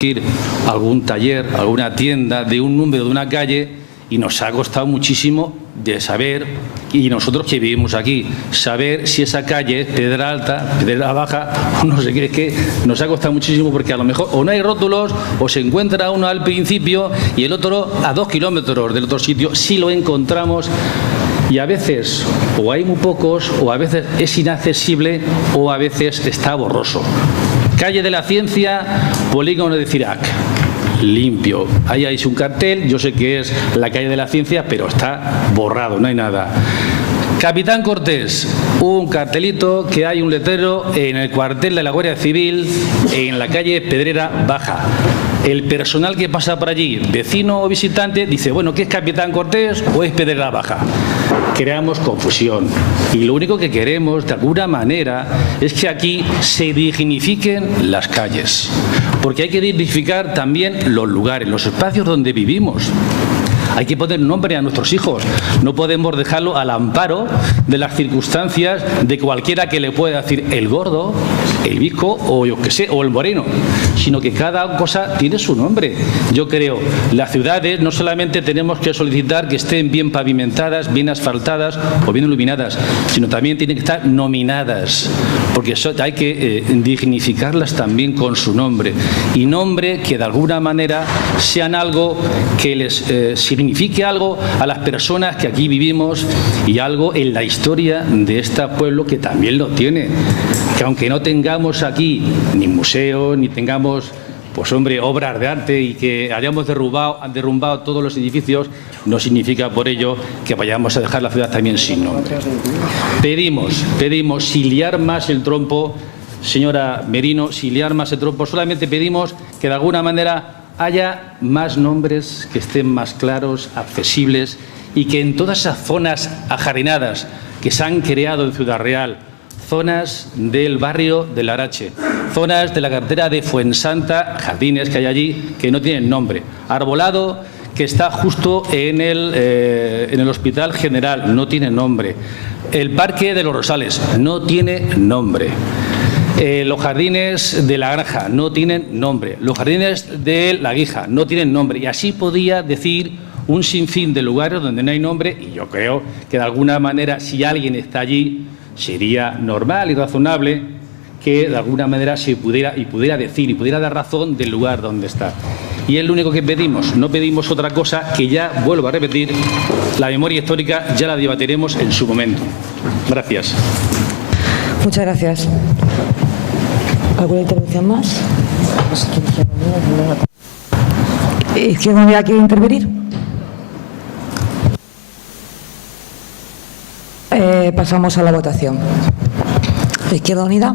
ir a algún taller, a alguna tienda de un número de una calle y nos ha costado muchísimo de saber, y nosotros que vivimos aquí, saber si esa calle es Pedrera Alta, Pedrera Baja, no sé qué, es que nos ha costado muchísimo porque a lo mejor o no hay rótulos o se encuentra uno al principio y el otro a 2 kilómetros del otro sitio, si lo encontramos. Y a veces o hay muy pocos, o a veces es inaccesible, o a veces está borroso. Calle de la Ciencia, polígono de Cirac. Limpio. Ahí hay un cartel, yo sé que es la calle de la Ciencia, pero está borrado, no hay nada. Capitán Cortés, un cartelito que hay un letrero en el cuartel de la Guardia Civil en la calle Pedrera Baja. El personal que pasa por allí, vecino o visitante, dice, bueno, ¿qué es Capitán Cortés o es Pedrera Baja? Creamos confusión. Y lo único que queremos, de alguna manera, es que aquí se dignifiquen las calles. Porque hay que dignificar también los lugares, los espacios donde vivimos. Hay que poner nombre a nuestros hijos. No podemos dejarlo al amparo de las circunstancias de cualquiera que le pueda decir el gordo, el bizco o yo qué sé, o el moreno, sino que cada cosa tiene su nombre. Yo creo, las ciudades no solamente tenemos que solicitar que estén bien pavimentadas, bien asfaltadas o bien iluminadas, sino también tienen que estar nominadas, porque eso hay que dignificarlas también con su nombre, y nombre que de alguna manera sean algo que les signifique algo a las personas que aquí vivimos y algo en la historia de este pueblo que también lo tiene. Que aunque no tengamos aquí ni museo, ni tengamos, pues hombre, obras de arte y que hayamos derrumbado todos los edificios, no significa por ello que vayamos a dejar la ciudad también sin nombre. Pedimos si liar más el trompo, señora Merino, si liar más el trompo, solamente pedimos que de alguna manera haya más nombres que estén más claros, accesibles, y que en todas esas zonas ajardinadas que se han creado en Ciudad Real, zonas del barrio de Larache, zonas de la carretera de Fuensanta, jardines que hay allí que no tienen nombre, Arbolado, que está justo en el Hospital General, no tiene nombre, el Parque de los Rosales no tiene nombre. Los jardines de la Granja no tienen nombre, los jardines de la Guija no tienen nombre, y así podía decir un sinfín de lugares donde no hay nombre. Y yo creo que de alguna manera, si alguien está allí, sería normal y razonable que de alguna manera se pudiera decir y pudiera dar razón del lugar donde está. Y es lo único que pedimos, no pedimos otra cosa, que ya vuelvo a repetir, la memoria histórica ya la debatiremos en su momento. Gracias. Muchas gracias. ¿Alguna intervención más? ¿Izquierda Unida quiere intervenir? Pasamos a la votación. ¿Izquierda Unida?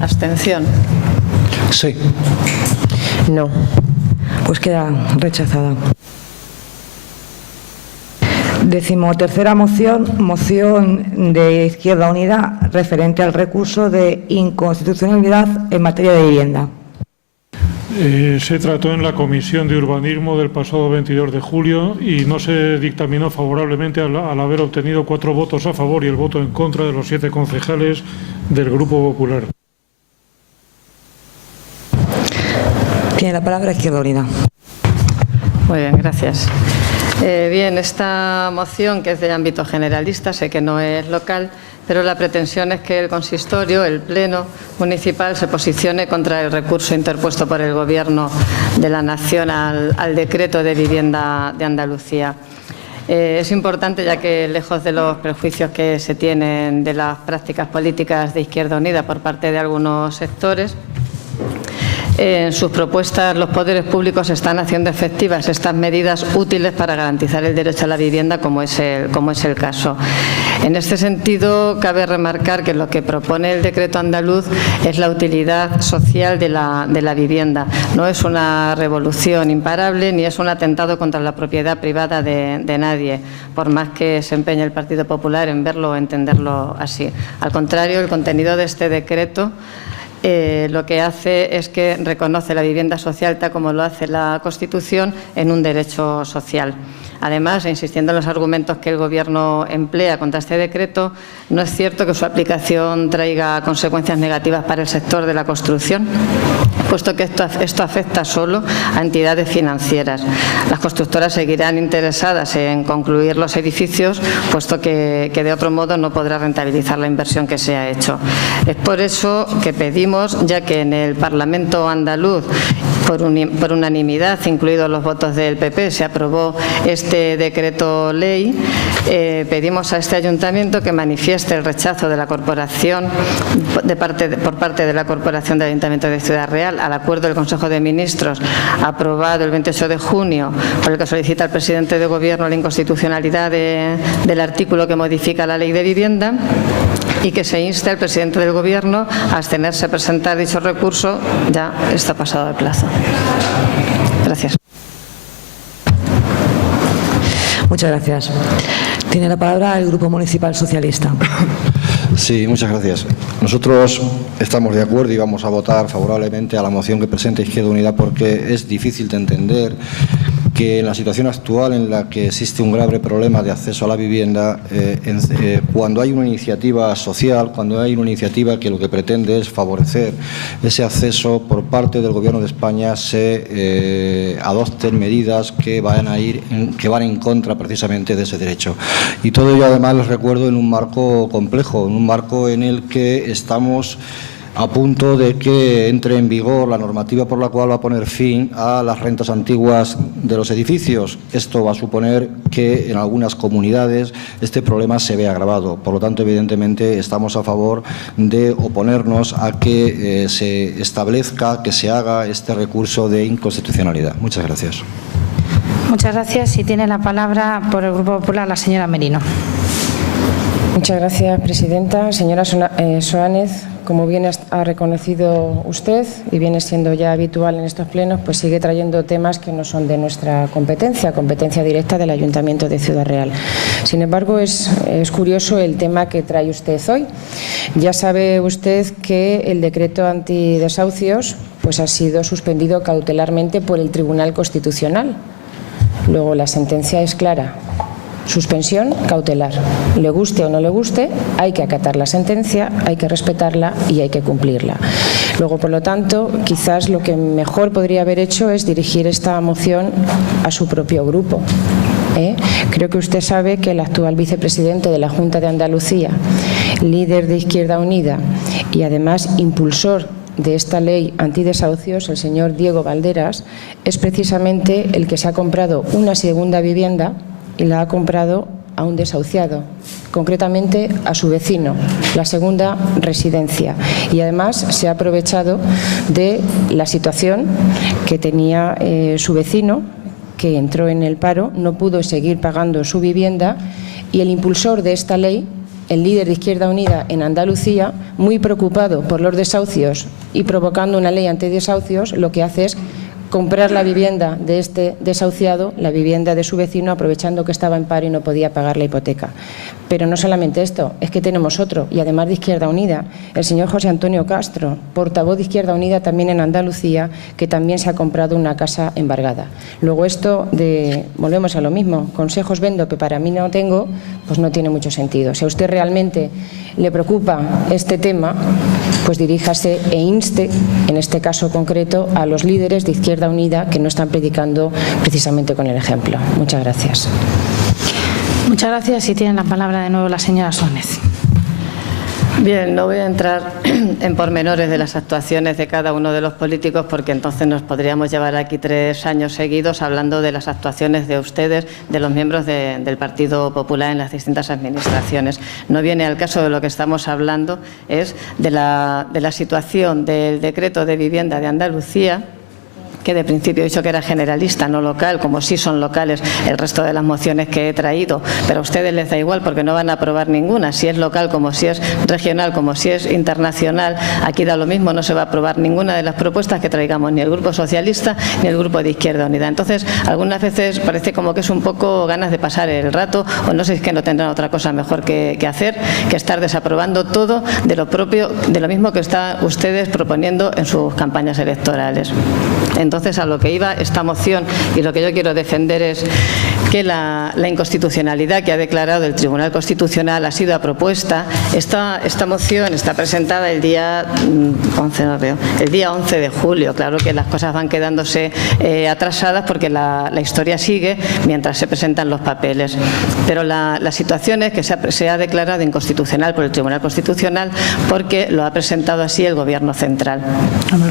Abstención. Sí. No. Pues queda rechazada. 13ª moción de Izquierda Unida referente al recurso de inconstitucionalidad en materia de vivienda. Se trató en la Comisión de Urbanismo del pasado 22 de julio y no se dictaminó favorablemente al haber obtenido 4 votos a favor y el voto en contra de los 7 concejales del Grupo Popular. Tiene la palabra Izquierda Unida. Muy bien, gracias. Bien, esta moción, que es de ámbito generalista, sé que no es local, pero la pretensión es que el consistorio, el pleno municipal, se posicione contra el recurso interpuesto por el Gobierno de la Nación al decreto de vivienda de Andalucía. Es importante, ya que lejos de los prejuicios que se tienen de las prácticas políticas de Izquierda Unida por parte de algunos sectores, en sus propuestas los poderes públicos están haciendo efectivas estas medidas útiles para garantizar el derecho a la vivienda, como es el caso. En este sentido, cabe remarcar que lo que propone el decreto andaluz es la utilidad social de la vivienda. No es una revolución imparable ni es un atentado contra la propiedad privada de nadie, por más que se empeñe el Partido Popular en verlo o entenderlo así. Al contrario, el contenido de este decreto lo que hace es que reconoce la vivienda social, tal como lo hace la Constitución, en un derecho social. Además, insistiendo en los argumentos que el Gobierno emplea contra este decreto, no es cierto que su aplicación traiga consecuencias negativas para el sector de la construcción, puesto que esto afecta solo a entidades financieras. Las constructoras seguirán interesadas en concluir los edificios, puesto que de otro modo no podrá rentabilizar la inversión que se ha hecho. Es por eso que pedimos, ya que en el Parlamento andaluz, por unanimidad, incluidos los votos del PP, se aprobó este decreto ley, pedimos a este ayuntamiento que manifieste el rechazo de la corporación por parte de la Corporación del Ayuntamiento de Ciudad Real al acuerdo del Consejo de Ministros aprobado el 28 de junio, por el que solicita al presidente de Gobierno la inconstitucionalidad del artículo que modifica la Ley de Vivienda, y que se inste al presidente del Gobierno a abstenerse a presentar dicho recurso. Ya está pasado el plazo. Gracias. Muchas gracias. Tiene la palabra el Grupo Municipal Socialista. Sí, muchas gracias. Nosotros estamos de acuerdo y vamos a votar favorablemente a la moción que presenta Izquierda Unida, porque es difícil de entender que en la situación actual en la que existe un grave problema de acceso a la vivienda, cuando hay una iniciativa social, cuando hay una iniciativa que lo que pretende es favorecer ese acceso por parte del Gobierno de España, se adopten medidas que van en contra precisamente de ese derecho. Y todo ello además les recuerdo en un marco complejo, en un marco en el que estamos a punto de que entre en vigor la normativa por la cual va a poner fin a las rentas antiguas de los edificios. Esto va a suponer que en algunas comunidades este problema se vea agravado. Por lo tanto, evidentemente, estamos a favor de oponernos a que se establezca, que se haga este recurso de inconstitucionalidad. Muchas gracias. Muchas gracias. Y tiene la palabra por el Grupo Popular la señora Merino. Muchas gracias, presidenta. Señora Soánez, como bien ha reconocido usted y viene siendo ya habitual en estos plenos, pues sigue trayendo temas que no son de nuestra competencia directa del Ayuntamiento de Ciudad Real. Sin embargo, es curioso el tema que trae usted hoy. Ya sabe usted que el decreto antidesahucios pues ha sido suspendido cautelarmente por el Tribunal Constitucional. Luego, la sentencia es clara. Suspensión cautelar. Le guste o no le guste, hay que acatar la sentencia, hay que respetarla y hay que cumplirla. Luego, por lo tanto, quizás lo que mejor podría haber hecho es dirigir esta moción a su propio grupo. Creo que usted sabe que el actual vicepresidente de la Junta de Andalucía, líder de Izquierda Unida y además impulsor de esta ley antidesahucios, el señor Diego Valderas, es precisamente el que se ha comprado una segunda vivienda y la ha comprado a un desahuciado, concretamente a su vecino, la segunda residencia. Y además se ha aprovechado de la situación que tenía su vecino, que entró en el paro, no pudo seguir pagando su vivienda, y el impulsor de esta ley, el líder de Izquierda Unida en Andalucía, muy preocupado por los desahucios y provocando una ley antidesahucios, lo que hace es comprar la vivienda de este desahuciado, la vivienda de su vecino, aprovechando que estaba en paro y no podía pagar la hipoteca. Pero no solamente esto, es que tenemos otro, y además de Izquierda Unida, el señor José Antonio Castro, portavoz de Izquierda Unida también en Andalucía, que también se ha comprado una casa embargada. Luego esto volvemos a lo mismo, consejos vendo que para mí no tengo, pues no tiene mucho sentido. Si a usted realmente le preocupa este tema, pues diríjase e inste, en este caso concreto, a los líderes de Izquierda Unida que no están predicando precisamente con el ejemplo. Muchas gracias. Muchas gracias. Y tiene la palabra de nuevo la señora Soánez. Bien, no voy a entrar en pormenores de las actuaciones de cada uno de los políticos, porque entonces nos podríamos llevar aquí 3 años seguidos hablando de las actuaciones de ustedes, de los miembros del Partido Popular en las distintas administraciones. No viene al caso. De lo que estamos hablando es de la situación del decreto de vivienda de Andalucía, que de principio he dicho que era generalista, no local, como sí son locales el resto de las mociones que he traído, pero a ustedes les da igual porque no van a aprobar ninguna, si es local como si es regional, como si es internacional, aquí da lo mismo, no se va a aprobar ninguna de las propuestas que traigamos, ni el Grupo Socialista ni el Grupo de Izquierda Unida. Entonces, algunas veces parece como que es un poco ganas de pasar el rato, o no sé si es que no tendrán otra cosa mejor que hacer que estar desaprobando todo de lo propio, de lo mismo que están ustedes proponiendo en sus campañas electorales. Entonces, a lo que iba esta moción y lo que yo quiero defender es que la inconstitucionalidad que ha declarado el Tribunal Constitucional ha sido a propuesta. Esta moción está presentada el día 11 de julio. Claro que las cosas van quedándose atrasadas porque la historia sigue mientras se presentan los papeles. Pero la situación es que se ha declarado inconstitucional por el Tribunal Constitucional porque lo ha presentado así el Gobierno central.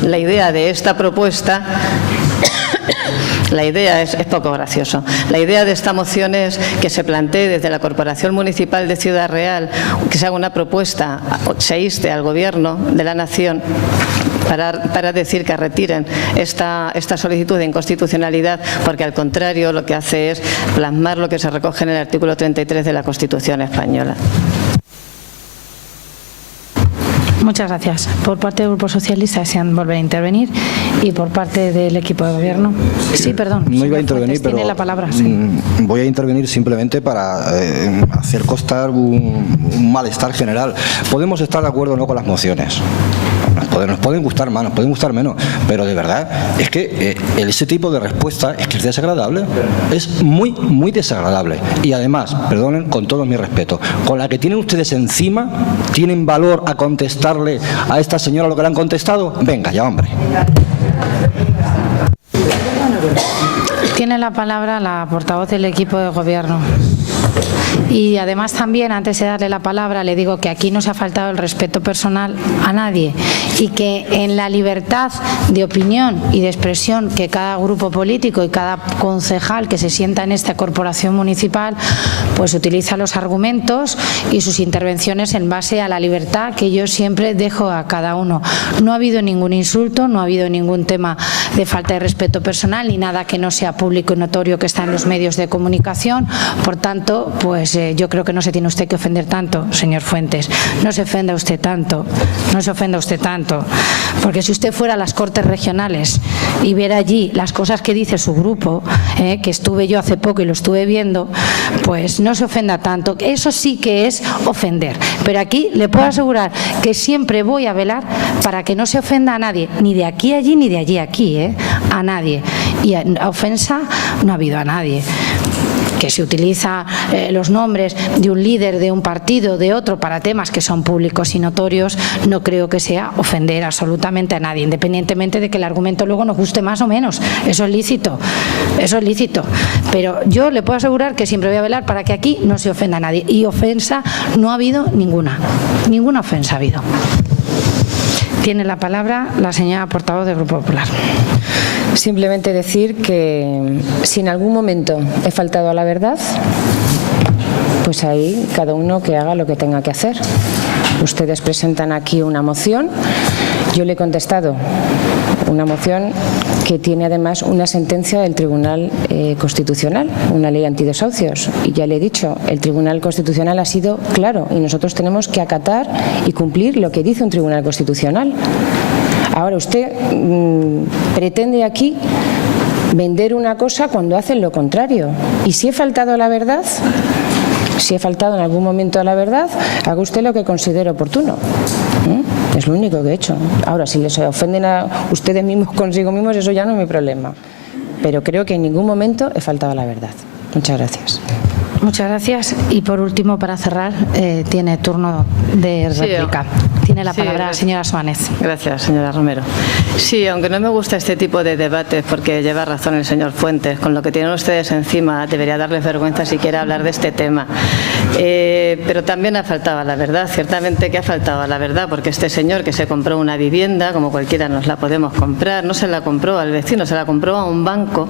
La idea de esta propuesta... La idea es poco gracioso. La idea de esta moción es que se plantee desde la Corporación Municipal de Ciudad Real, que se haga una propuesta, se inste al Gobierno de la Nación para decir que retiren esta solicitud de inconstitucionalidad, porque al contrario lo que hace es plasmar lo que se recoge en el artículo 33 de la Constitución española. Muchas gracias. Por parte del Grupo Socialista desean volver a intervenir y por parte del equipo de gobierno. Sí, perdón. No iba a intervenir, pero tiene la palabra, sí. Voy a intervenir simplemente para hacer constar un malestar general. Podemos estar de acuerdo o no con las mociones. Nos pueden gustar más, nos pueden gustar menos, pero de verdad es que ese tipo de respuesta es que es desagradable, es muy, muy desagradable. Y además, perdonen, con todo mi respeto, con la que tienen ustedes encima, ¿tienen valor a contestarle a esta señora lo que le han contestado? Venga, ya, hombre. Tiene la palabra la portavoz del equipo de gobierno. Y además también, antes de darle la palabra, le digo que aquí no se ha faltado el respeto personal a nadie y que en la libertad de opinión y de expresión que cada grupo político y cada concejal que se sienta en esta corporación municipal pues utiliza los argumentos y sus intervenciones en base a la libertad que yo siempre dejo a cada uno. No ha habido ningún insulto, no ha habido ningún tema de falta de respeto personal ni nada que no sea público y notorio que está en los medios de comunicación. Por tanto, pues yo creo que no se tiene usted que ofender tanto, señor Fuentes. No se ofenda usted tanto, no se ofenda usted tanto. Porque si usted fuera a las Cortes Regionales y viera allí las cosas que dice su grupo, que estuve yo hace poco y lo estuve viendo, pues no se ofenda tanto. Eso sí que es ofender. Pero aquí le puedo asegurar que siempre voy a velar para que no se ofenda a nadie, ni de aquí a allí, ni de allí a aquí, a nadie. Y a ofensa no ha habido a nadie. Que se utiliza los nombres de un líder de un partido, de otro, para temas que son públicos y notorios, no creo que sea ofender absolutamente a nadie, independientemente de que el argumento luego nos guste más o menos. Eso es lícito, eso es lícito. Pero yo le puedo asegurar que siempre voy a velar para que aquí no se ofenda a nadie. Y ofensa no ha habido ninguna ofensa ha habido. Tiene la palabra la señora portavoz del Grupo Popular. Simplemente decir que si en algún momento he faltado a la verdad, pues ahí cada uno que haga lo que tenga que hacer. Ustedes presentan aquí una moción, yo le he contestado una moción que tiene además una sentencia del Tribunal Constitucional, una ley antidesahucios. Y ya le he dicho, el Tribunal Constitucional ha sido claro y nosotros tenemos que acatar y cumplir lo que dice un Tribunal Constitucional. Ahora usted pretende aquí vender una cosa cuando hacen lo contrario. Y si he faltado a la verdad, si he faltado en algún momento a la verdad, haga usted lo que considere oportuno. Es lo único que he hecho. Ahora, si les ofenden a ustedes mismos consigo mismos, eso ya no es mi problema. Pero creo que en ningún momento he faltado a la verdad. Muchas gracias. Muchas gracias. Y por último, para cerrar, tiene turno de réplica. Tiene la palabra la señora Suárez. Gracias, señora Romero. Sí, aunque no me gusta este tipo de debates, porque lleva razón el señor Fuentes, con lo que tienen ustedes encima debería darles vergüenza siquiera hablar de este tema. Pero también ha faltado a la verdad, ciertamente que ha faltado a la verdad, porque este señor que se compró una vivienda, como cualquiera nos la podemos comprar, no se la compró al vecino, se la compró a un banco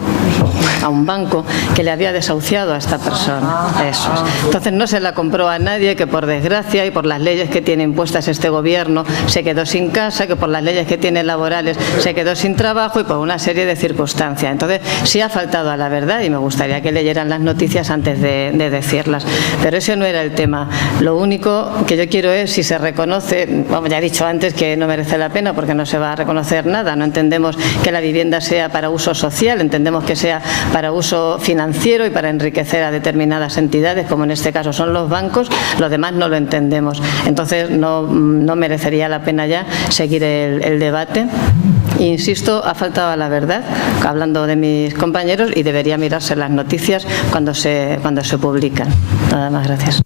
que le había desahuciado a esta persona. Eso es. Entonces no se la compró a nadie que por desgracia y por las leyes que tiene impuestas este gobierno gobierno se quedó sin casa, que por las leyes que tiene laborales se quedó sin trabajo y por una serie de circunstancias. Entonces, sí ha faltado a la verdad y me gustaría que leyeran las noticias antes de decirlas. Pero ese no era el tema. Lo único que yo quiero es si se reconoce, bueno, ya he dicho antes que no merece la pena porque no se va a reconocer nada. No entendemos que la vivienda sea para uso social, entendemos que sea para uso financiero y para enriquecer a determinadas entidades, como en este caso son los bancos. Los demás no lo entendemos. Entonces, no merecería la pena ya seguir el debate. Insisto, ha faltado a la verdad, hablando de mis compañeros, y debería mirarse las noticias cuando se publican. Nada más, gracias.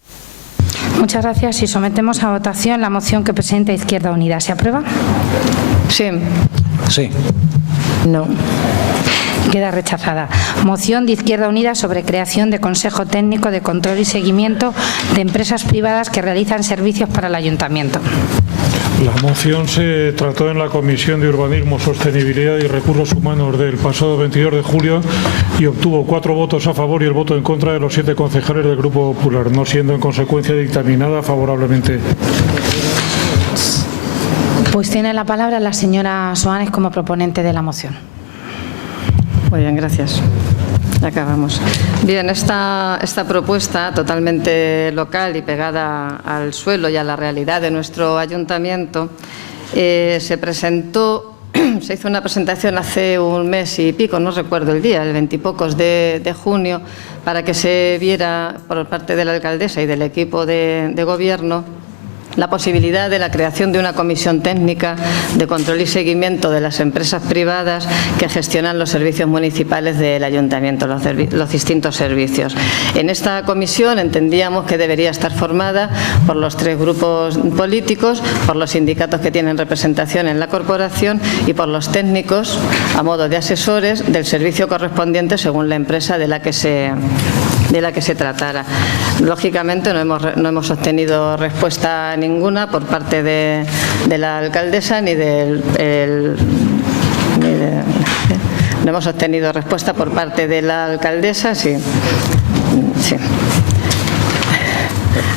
Muchas gracias. Y sometemos a votación la moción que presenta Izquierda Unida. ¿Se aprueba? Sí. Sí. No. Queda rechazada. Moción de Izquierda Unida sobre creación de Consejo Técnico de Control y Seguimiento de empresas privadas que realizan servicios para el Ayuntamiento. La moción se trató en la Comisión de Urbanismo, Sostenibilidad y Recursos Humanos del pasado 22 de julio y obtuvo 4 votos a favor y el voto en contra de los 7 concejales del Grupo Popular, no siendo en consecuencia dictaminada favorablemente. Pues tiene la palabra la señora Soanes como proponente de la moción. Muy bien, gracias. Ya acabamos. Bien, esta propuesta totalmente local y pegada al suelo y a la realidad de nuestro ayuntamiento se presentó, se hizo una presentación hace un mes y pico, no recuerdo el día, el 20 y pocos de junio, para que se viera por parte de la alcaldesa y del equipo de gobierno la posibilidad de la creación de una comisión técnica de control y seguimiento de las empresas privadas que gestionan los servicios municipales del ayuntamiento, los distintos servicios. En esta comisión entendíamos que debería estar formada por los 3 grupos políticos, por los sindicatos que tienen representación en la corporación y por los técnicos a modo de asesores del servicio correspondiente según la empresa de la que se tratara. Lógicamente no hemos obtenido respuesta ninguna por parte de la alcaldesa no hemos obtenido respuesta por parte de la alcaldesa. Sí.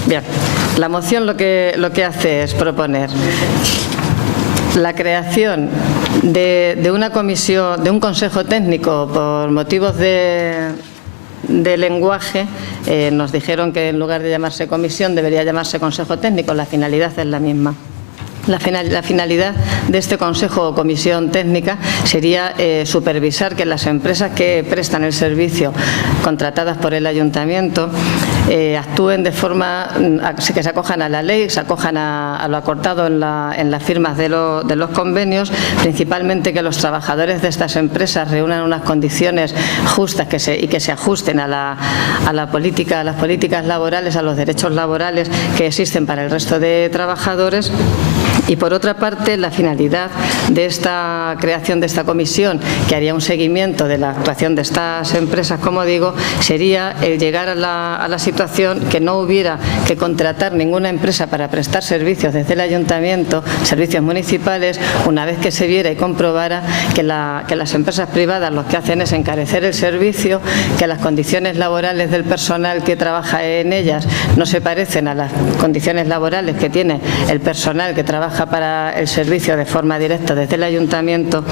Bien, la moción lo que hace es proponer la creación de una comisión, de un consejo técnico por motivos de lenguaje. Nos dijeron que en lugar de llamarse comisión debería llamarse consejo técnico. La finalidad es la misma. La finalidad de este consejo o comisión técnica sería supervisar que las empresas que prestan el servicio contratadas por el ayuntamiento actúen de forma que se acojan a la ley, se acojan a lo acordado en las firmas de los convenios, principalmente que los trabajadores de estas empresas reúnan unas condiciones justas y que se ajusten a las políticas laborales, a los derechos laborales que existen para el resto de trabajadores. Y por otra parte, la finalidad de esta creación de esta comisión, que haría un seguimiento de la actuación de estas empresas, como digo, sería el llegar a la situación que no hubiera que contratar ninguna empresa para prestar servicios desde el ayuntamiento, servicios municipales, una vez que se viera y comprobara que las empresas privadas lo que hacen es encarecer el servicio, que las condiciones laborales del personal que trabaja en ellas no se parecen a las condiciones laborales que tiene el personal que trabaja para el servicio de forma directa desde el ayuntamiento,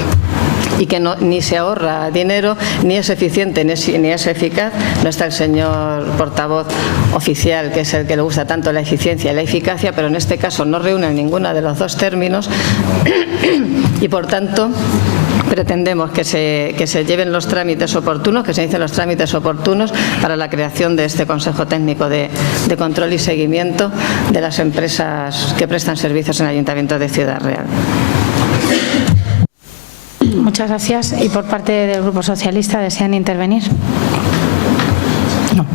y que ni se ahorra dinero, ni es eficiente, ni es eficaz. No está el señor portavoz oficial, que es el que le gusta tanto la eficiencia y la eficacia, pero en este caso no reúnen ninguno de los dos términos y por tanto pretendemos que se lleven los trámites oportunos, que se inicien los trámites oportunos para la creación de este Consejo Técnico de Control y Seguimiento de las empresas que prestan servicios en el Ayuntamiento de Ciudad Real. Muchas gracias. ¿Y por parte del Grupo Socialista desean intervenir? No.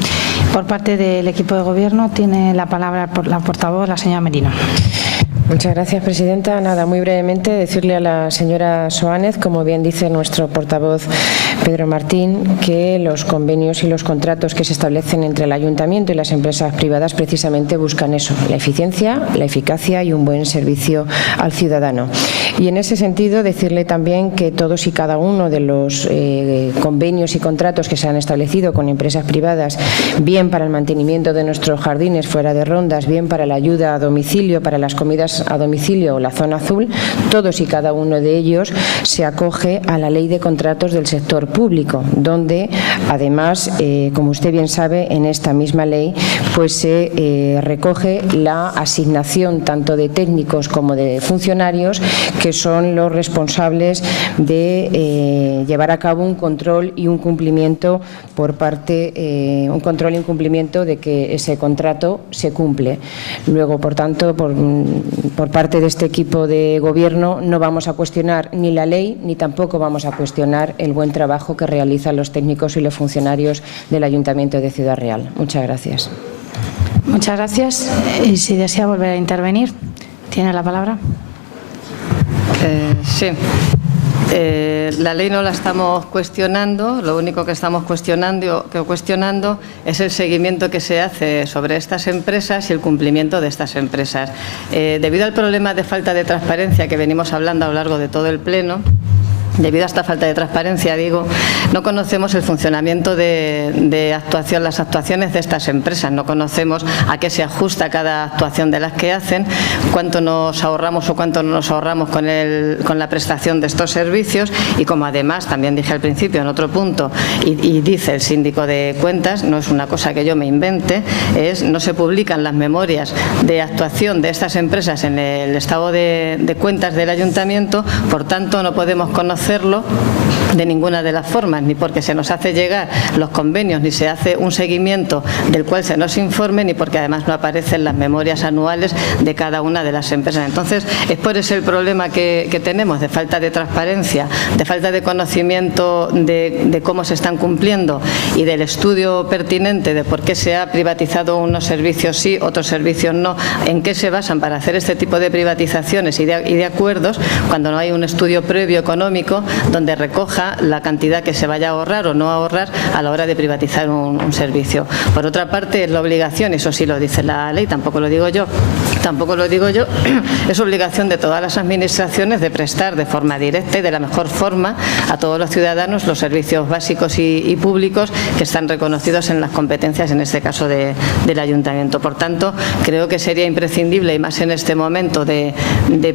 Por parte del equipo de Gobierno tiene la palabra la portavoz, la señora Merino. Muchas gracias, presidenta. Nada, muy brevemente decirle a la señora Soanes, como bien dice nuestro portavoz Pedro Martín, que los convenios y los contratos que se establecen entre el ayuntamiento y las empresas privadas precisamente buscan eso, la eficiencia, la eficacia y un buen servicio al ciudadano. Y en ese sentido decirle también que todos y cada uno de los convenios y contratos que se han establecido con empresas privadas, bien para el mantenimiento de nuestros jardines fuera de rondas, bien para la ayuda a domicilio, para las comidas visitas a domicilio o la zona azul, todos y cada uno de ellos se acoge a la Ley de Contratos del Sector Público, donde además, como usted bien sabe, en esta misma ley pues se recoge la asignación tanto de técnicos como de funcionarios, que son los responsables de llevar a cabo un control y un cumplimiento por parte, un control y un cumplimiento de que ese contrato se cumple. Luego, por tanto, por parte de este equipo de gobierno no vamos a cuestionar ni la ley ni tampoco vamos a cuestionar el buen trabajo que realizan los técnicos y los funcionarios del Ayuntamiento de Ciudad Real. Muchas gracias. Muchas gracias. Y si desea volver a intervenir, tiene la palabra. Sí. La ley no la estamos cuestionando, lo único que estamos cuestionando es el seguimiento que se hace sobre estas empresas y el cumplimiento de estas empresas. Debido al problema de falta de transparencia que venimos hablando a lo largo de todo el Pleno, debido a esta falta de transparencia, no conocemos el funcionamiento de actuación, las actuaciones de estas empresas, no conocemos a qué se ajusta cada actuación de las que hacen, cuánto nos ahorramos o cuánto no nos ahorramos con la prestación de estos servicios, y como además también dije al principio en otro punto y dice el síndico de cuentas, no es una cosa que yo me invente, no se publican las memorias de actuación de estas empresas en el estado de cuentas del ayuntamiento, por tanto no podemos conocerlo de ninguna de las formas, ni porque se nos hace llegar los convenios, ni se hace un seguimiento del cual se nos informe, ni porque además no aparecen las memorias anuales de cada una de las empresas. Entonces, es por ese el problema que tenemos, de falta de transparencia, de falta de conocimiento de cómo se están cumpliendo y del estudio pertinente de por qué se ha privatizado unos servicios sí, otros servicios no, en qué se basan para hacer este tipo de privatizaciones y de acuerdos, cuando no hay un estudio previo económico donde recoja la cantidad que se vaya a ahorrar o no ahorrar a la hora de privatizar un servicio. Por otra parte, es la obligación, eso sí lo dice la ley, tampoco lo digo yo, es obligación de todas las administraciones de prestar de forma directa y de la mejor forma a todos los ciudadanos los servicios básicos y públicos que están reconocidos en las competencias, en este caso del ayuntamiento. Por tanto, creo que sería imprescindible, y más en este momento de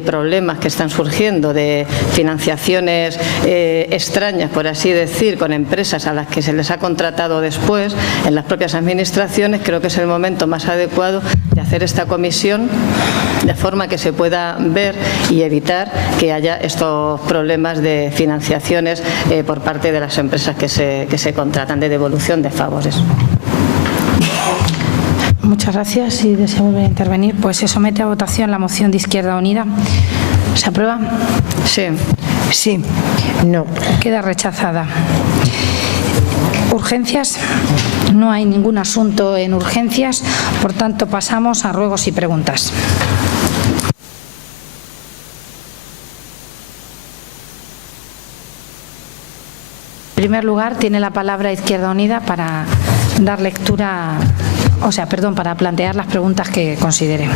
problemas que están surgiendo, de financiaciones extrañas, por así decir, con empresas a las que se les ha contratado después en las propias administraciones, creo que es el momento más adecuado de hacer esta comisión de forma que se pueda ver y evitar que haya estos problemas de financiaciones por parte de las empresas que se contratan, de devolución de favores. Muchas gracias. Si desea volver a intervenir, pues se somete a votación la moción de Izquierda Unida. ¿Se aprueba? Sí. Sí. No. Queda rechazada. Urgencias. No hay ningún asunto en urgencias, por tanto pasamos a ruegos y preguntas. En primer lugar, tiene la palabra Izquierda Unida para dar lectura, para plantear las preguntas que considere.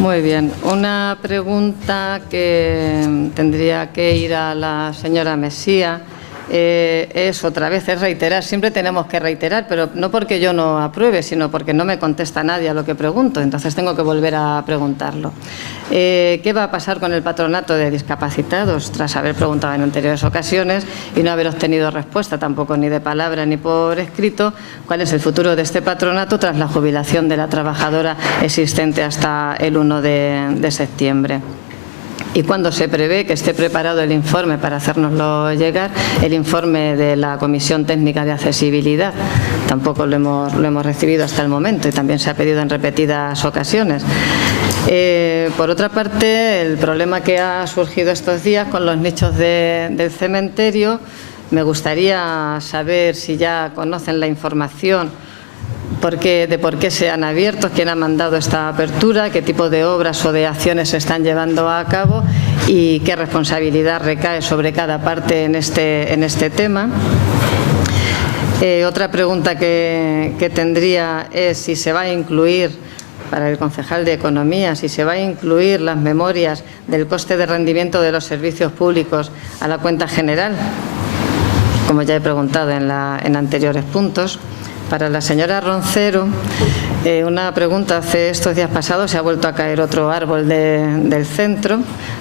Muy bien. Una pregunta que tendría que ir a la señora Mesía es otra vez, es reiterar. Siempre tenemos que reiterar, pero no porque yo no apruebe, sino porque no me contesta nadie a lo que pregunto. Entonces tengo que volver a preguntarlo. ¿Qué va a pasar con el patronato de discapacitados? Tras haber preguntado en anteriores ocasiones y no haber obtenido respuesta tampoco ni de palabra ni por escrito, ¿cuál es el futuro de este patronato tras la jubilación de la trabajadora existente hasta el 1 de septiembre? ¿Y cuándo se prevé que esté preparado el informe para hacérnoslo llegar? El informe de la Comisión Técnica de Accesibilidad. Tampoco lo hemos recibido hasta el momento y también se ha pedido en repetidas ocasiones. Por otra parte, el problema que ha surgido estos días con los nichos del cementerio, me gustaría saber si ya conocen la información de por qué se han abierto, quién ha mandado esta apertura, qué tipo de obras o de acciones se están llevando a cabo y qué responsabilidad recae sobre cada parte en este tema. Otra pregunta que tendría es si se va a incluir, para el concejal de Economía, si se va a incluir las memorias del coste de rendimiento de los servicios públicos a la cuenta general, como ya he preguntado en anteriores puntos. Para la señora Roncero, Una pregunta. Hace estos días pasados se ha vuelto a caer otro árbol del centro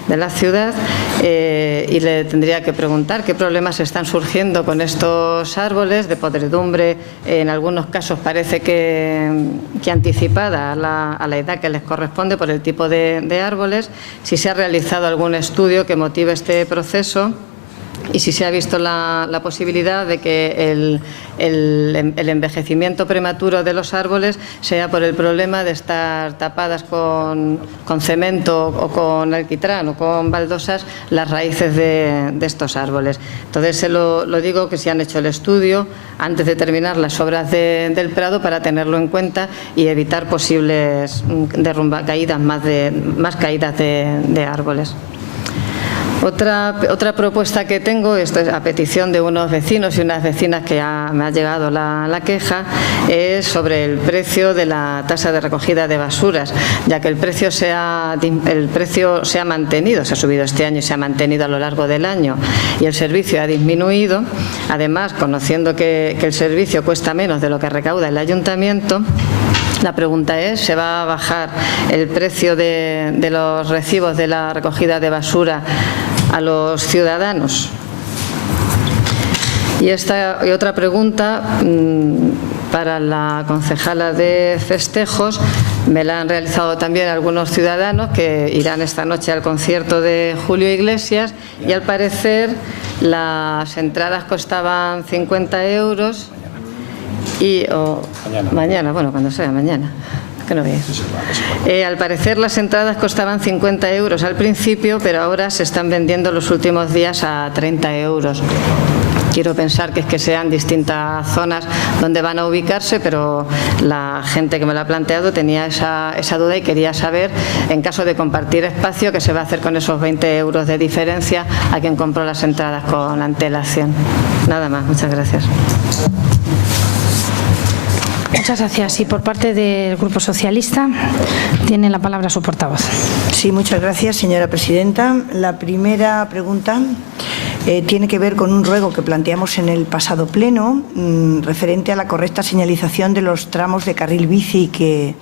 de la ciudad y le tendría que preguntar qué problemas están surgiendo con estos árboles de podredumbre. En algunos casos parece que anticipada a la edad que les corresponde por el tipo de árboles. Si se ha realizado algún estudio que motive este proceso y si se ha visto la posibilidad de que el envejecimiento prematuro de los árboles sea por el problema de estar tapadas con cemento o con alquitrán o con baldosas las raíces de estos árboles. Entonces se lo digo, que si han hecho el estudio antes de terminar las obras del Prado, para tenerlo en cuenta y evitar posibles caídas, más caídas de árboles. Otra propuesta que tengo, esto es a petición de unos vecinos y unas vecinas que ya me ha llegado la queja, es sobre el precio de la tasa de recogida de basuras, ya que el precio se ha mantenido, se ha subido este año y se ha mantenido a lo largo del año, y el servicio ha disminuido. Además, conociendo que el servicio cuesta menos de lo que recauda el ayuntamiento, la pregunta es, ¿se va a bajar el precio de los recibos de la recogida de basura a los ciudadanos? Y otra pregunta para la concejala de festejos. Me la han realizado también algunos ciudadanos que irán esta noche al concierto de Julio Iglesias, y al parecer las entradas costaban 50 euros. Mañana, bueno, cuando sea, mañana. Que no veis. Al parecer las entradas costaban 50 euros al principio, pero ahora se están vendiendo los últimos días a 30 euros. Quiero pensar que es que sean distintas zonas donde van a ubicarse, pero la gente que me lo ha planteado tenía esa duda y quería saber, en caso de compartir espacio, qué se va a hacer con esos 20 euros de diferencia a quien compró las entradas con antelación. Nada más, muchas gracias. Muchas gracias. Y por parte del Grupo Socialista, tiene la palabra su portavoz. Sí, muchas gracias, señora presidenta. La primera pregunta tiene que ver con un ruego que planteamos en el pasado pleno referente a la correcta señalización de los tramos de carril bici que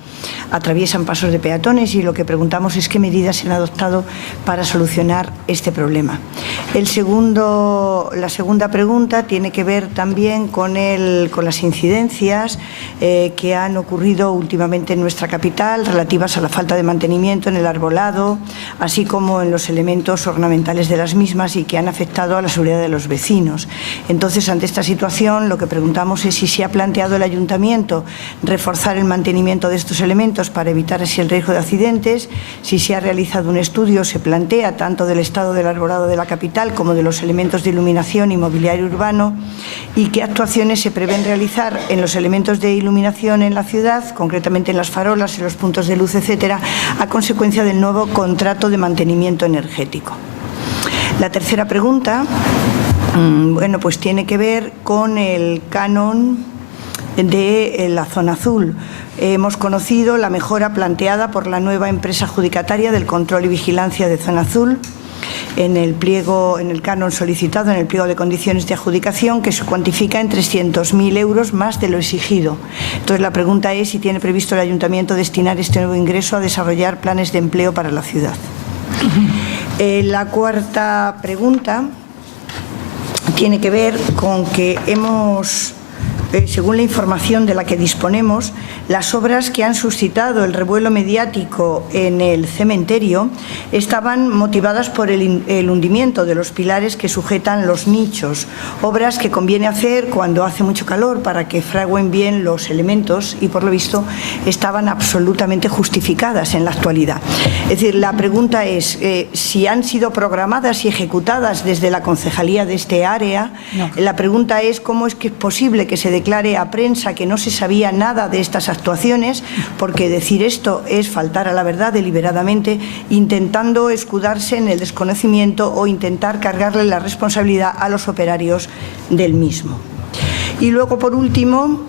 atraviesan pasos de peatones, y lo que preguntamos es qué medidas se han adoptado para solucionar este problema. La segunda pregunta tiene que ver también con las incidencias que han ocurrido últimamente en nuestra capital relativas a la falta de mantenimiento en el arbolado, así como en los elementos ornamentales de las mismas, y que han afectado a la seguridad de los vecinos. Entonces, ante esta situación, lo que preguntamos es si se ha planteado el ayuntamiento reforzar el mantenimiento de estos elementos para evitar así el riesgo de accidentes, si se ha realizado un estudio, se plantea, tanto del estado del arbolado de la capital como de los elementos de iluminación y mobiliario urbano, y qué actuaciones se prevén realizar en los elementos de iluminación en la ciudad, concretamente en las farolas, en los puntos de luz, etcétera, a consecuencia del nuevo contrato de mantenimiento energético. La tercera pregunta, bueno, pues tiene que ver con el canon de la zona azul. Hemos conocido la mejora planteada por la nueva empresa adjudicataria del control y vigilancia de zona azul en el canon solicitado, en el pliego de condiciones de adjudicación, que se cuantifica en 300.000 euros más de lo exigido. Entonces, la pregunta es si tiene previsto el ayuntamiento destinar este nuevo ingreso a desarrollar planes de empleo para la ciudad. La cuarta pregunta tiene que ver con que según la información de la que disponemos, las obras que han suscitado el revuelo mediático en el cementerio estaban motivadas por el hundimiento de los pilares que sujetan los nichos, obras que conviene hacer cuando hace mucho calor para que fraguen bien los elementos, y por lo visto estaban absolutamente justificadas en la actualidad. Es decir, la pregunta es si han sido programadas y ejecutadas desde la concejalía de este área. No. La pregunta es cómo es que es posible que se declare a prensa que no se sabía nada de estas actuaciones, porque decir esto es faltar a la verdad deliberadamente, intentando escudarse en el desconocimiento o intentar cargarle la responsabilidad a los operarios del mismo. Y luego, por último,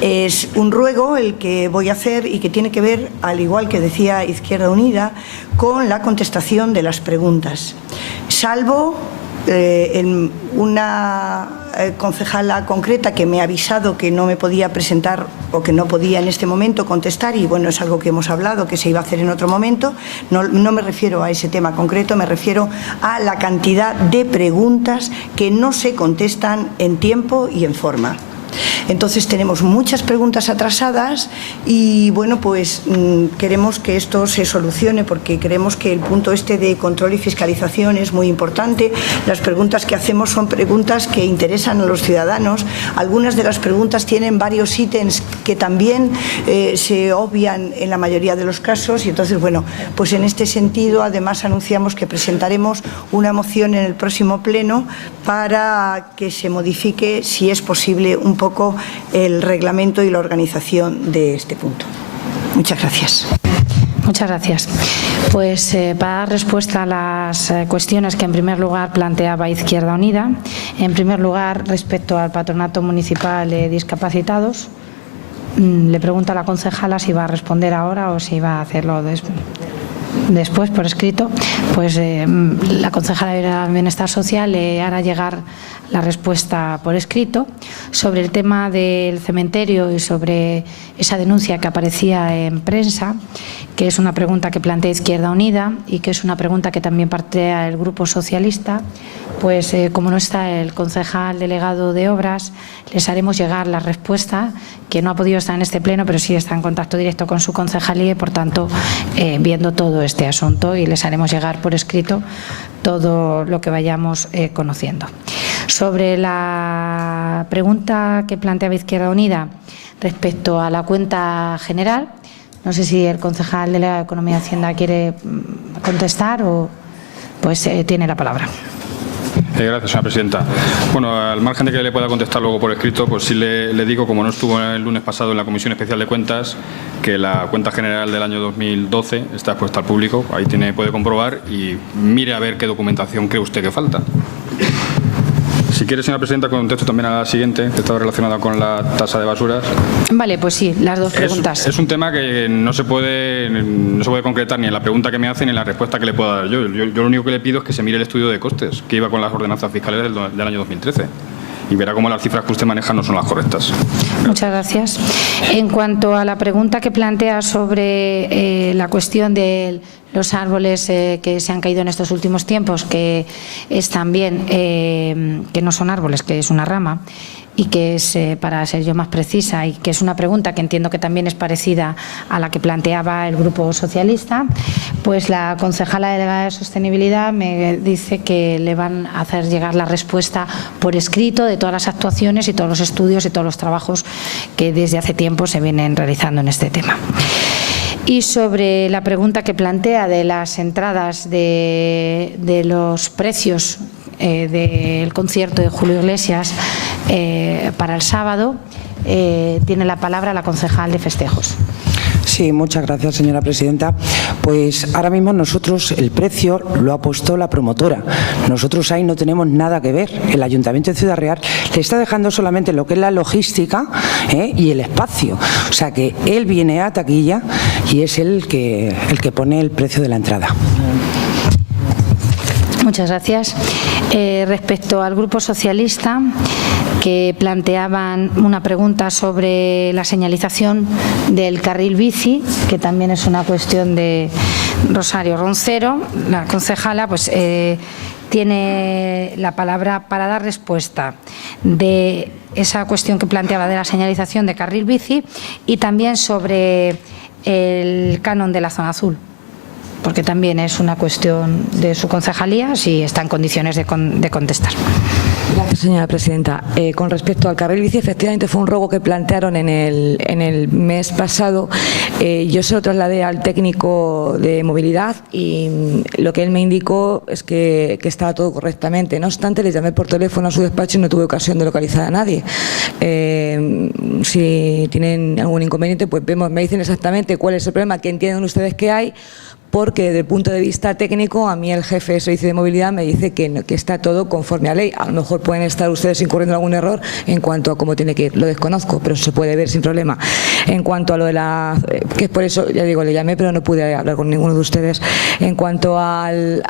es un ruego el que voy a hacer y que tiene que ver, al igual que decía Izquierda Unida, con la contestación de las preguntas. Salvo en una concejala concreta que me ha avisado que no me podía presentar o que no podía en este momento contestar, y bueno, es algo que hemos hablado que se iba a hacer en otro momento. No me refiero a ese tema concreto, me refiero a la cantidad de preguntas que no se contestan en tiempo y en forma. Entonces tenemos muchas preguntas atrasadas y bueno, pues queremos que esto se solucione, porque creemos que el punto este de control y fiscalización es muy importante. Las preguntas que hacemos son preguntas que interesan a los ciudadanos. Algunas de las preguntas tienen varios ítems que también se obvian en la mayoría de los casos, y entonces bueno, pues en este sentido además anunciamos que presentaremos una moción en el próximo pleno para que se modifique, si es posible, un poco el reglamento y la organización de este punto. Muchas gracias. Muchas gracias. Pues para dar respuesta a las cuestiones que en primer lugar planteaba Izquierda Unida, en primer lugar respecto al Patronato Municipal de Discapacitados, le pregunto a la concejala si va a responder ahora o si va a hacerlo después por escrito. Pues la concejala de Bienestar Social le hará llegar la respuesta por escrito. Sobre el tema del cementerio y sobre esa denuncia que aparecía en prensa, que es una pregunta que plantea Izquierda Unida y que es una pregunta que también plantea el Grupo Socialista, pues como no está el concejal delegado de Obras, les haremos llegar la respuesta, que no ha podido estar en este pleno, pero sí está en contacto directo con su concejalía y, por tanto, viendo todo este asunto, y les haremos llegar por escrito todo lo que vayamos conociendo. Sobre la pregunta que planteaba Izquierda Unida respecto a la cuenta general, no sé si el concejal delegado de Economía y Hacienda quiere contestar o pues tiene la palabra. Gracias, señora presidenta. Bueno, al margen de que le pueda contestar luego por escrito, pues sí le digo, como no estuvo el lunes pasado en la Comisión Especial de Cuentas, que la cuenta general del año 2012 está expuesta al público. Ahí puede comprobar y mire a ver qué documentación cree usted que falta. Si quiere, señora presidenta, contesto también a la siguiente, que estaba relacionada con la tasa de basuras. Vale, pues sí, las dos preguntas. Es un tema que no se puede concretar ni en la pregunta que me hace ni en la respuesta que le pueda dar yo. Yo lo único que le pido es que se mire el estudio de costes que iba con las ordenanzas fiscales del año 2013. Y verá cómo las cifras que usted maneja no son las correctas. Muchas gracias. En cuanto a la pregunta que plantea sobre la cuestión de los árboles que se han caído en estos últimos tiempos, que es también, que no son árboles, que es una rama, y que es, para ser yo más precisa, y que es una pregunta que entiendo que también es parecida a la que planteaba el Grupo Socialista, pues la concejala delegada de Sostenibilidad me dice que le van a hacer llegar la respuesta por escrito de todas las actuaciones y todos los estudios y todos los trabajos que desde hace tiempo se vienen realizando en este tema. Y sobre la pregunta que plantea de las entradas de los precios del concierto de Julio Iglesias para el sábado, tiene la palabra la concejal de Festejos. Sí, muchas gracias, señora presidenta. Pues ahora mismo nosotros el precio lo ha puesto la promotora. Nosotros ahí no tenemos nada que ver. El Ayuntamiento de Ciudad Real le está dejando solamente lo que es la logística y el espacio. O sea que él viene a taquilla y es el que pone el precio de la entrada. Muchas gracias. Respecto al Grupo Socialista, que planteaban una pregunta sobre la señalización del carril bici, que también es una cuestión de Rosario Roncero, la concejala, pues tiene la palabra para dar respuesta de esa cuestión que planteaba de la señalización de carril bici y también sobre el canon de la zona azul, porque también es una cuestión de su concejalía, si está en condiciones de contestar. Gracias, señora presidenta. Con respecto al carril bici, efectivamente fue un rogo que plantearon en el mes pasado. Yo se lo trasladé al técnico de movilidad y lo que él me indicó es que estaba todo correctamente. No obstante, les llamé por teléfono a su despacho y no tuve ocasión de localizar a nadie. Si tienen algún inconveniente, pues me dicen exactamente cuál es el problema que entienden ustedes que hay, porque desde el punto de vista técnico, a mí el jefe de servicio de movilidad me dice que está todo conforme a ley. A lo mejor pueden estar ustedes incurriendo en algún error en cuanto a cómo tiene que ir. Lo desconozco, pero se puede ver sin problema. En cuanto a lo de que es por eso, ya digo, le llamé, pero no pude hablar con ninguno de ustedes. En cuanto al